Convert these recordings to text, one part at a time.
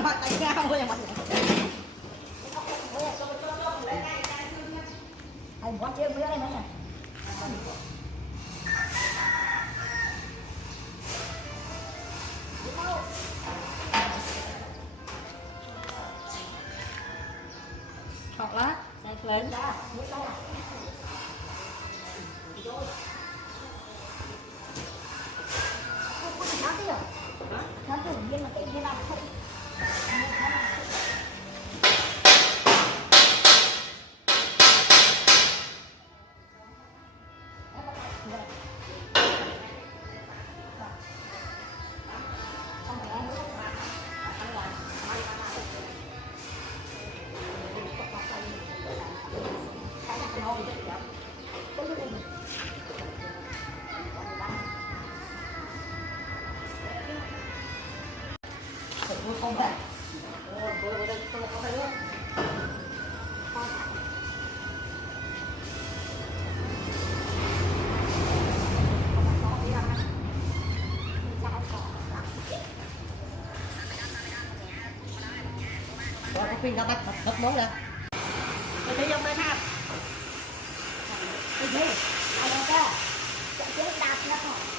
mặt tay nhau thôi mặt thầy muốn chơi với đây mấy nhỉ học lá đây lên ra nó tự nhiên mà tự nhiên làm không không phải vừa đây tôi có thấy luôn rồi cái pin nó bắt món ra tôi thấy giống đây ha tôi thấy ai đâu ra chạy chết đạp nó không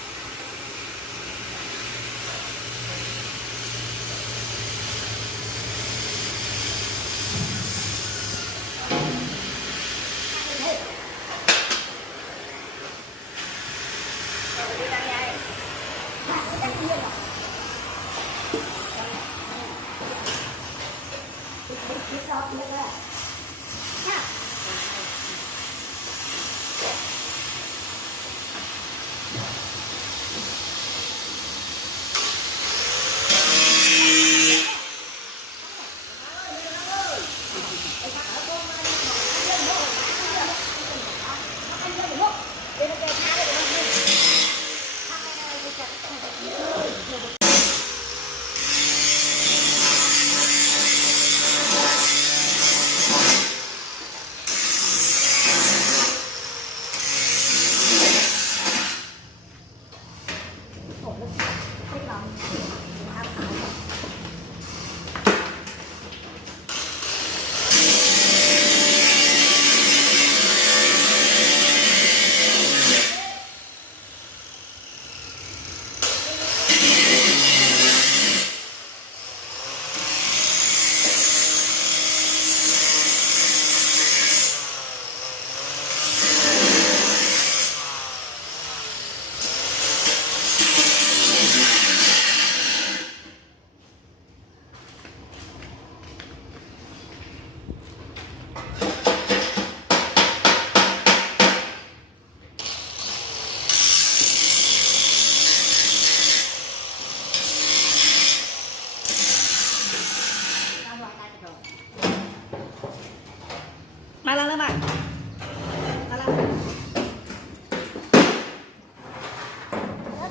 มาแล้วมาแล้ว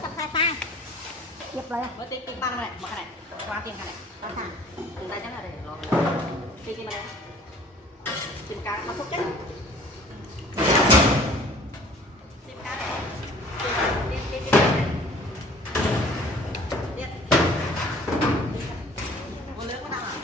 tập khai pha nhập lại với tiền băng này mà cái này qua tiền cái này qua thằng từ đây chắc là để lo tiền này tiền cá nó phốt chết tiền cá tiền một lứa có đang à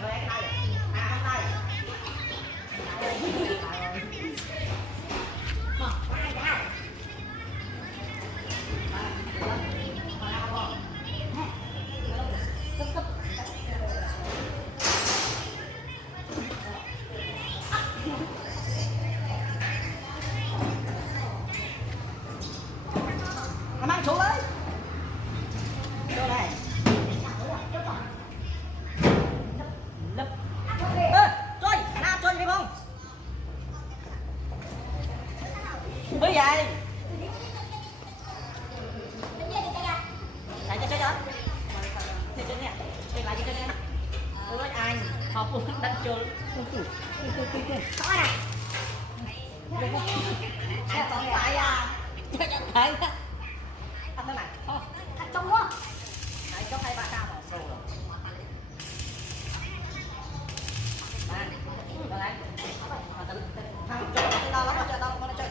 rồi cái đây à không đây nó mang xuống đấy vô này lấp trôi na trôi đi không với vậy lại cho chơi đó chơi chơi nè chơi lại chơi nè ôi anh họ cũng đang chơi có này anh không phải à chơi cho thấy anh thế này anh trong quá đấy cho hai ba cao vào sổ đây đây thằng chơi đâu lắm mà chơi đâu con chơi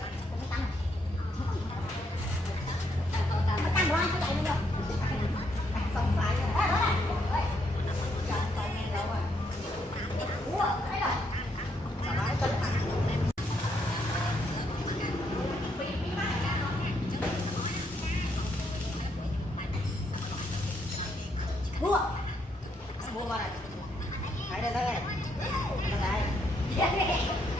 tăng quá cái này nữa xong phải mua mua qua này hãy đây đây đây đây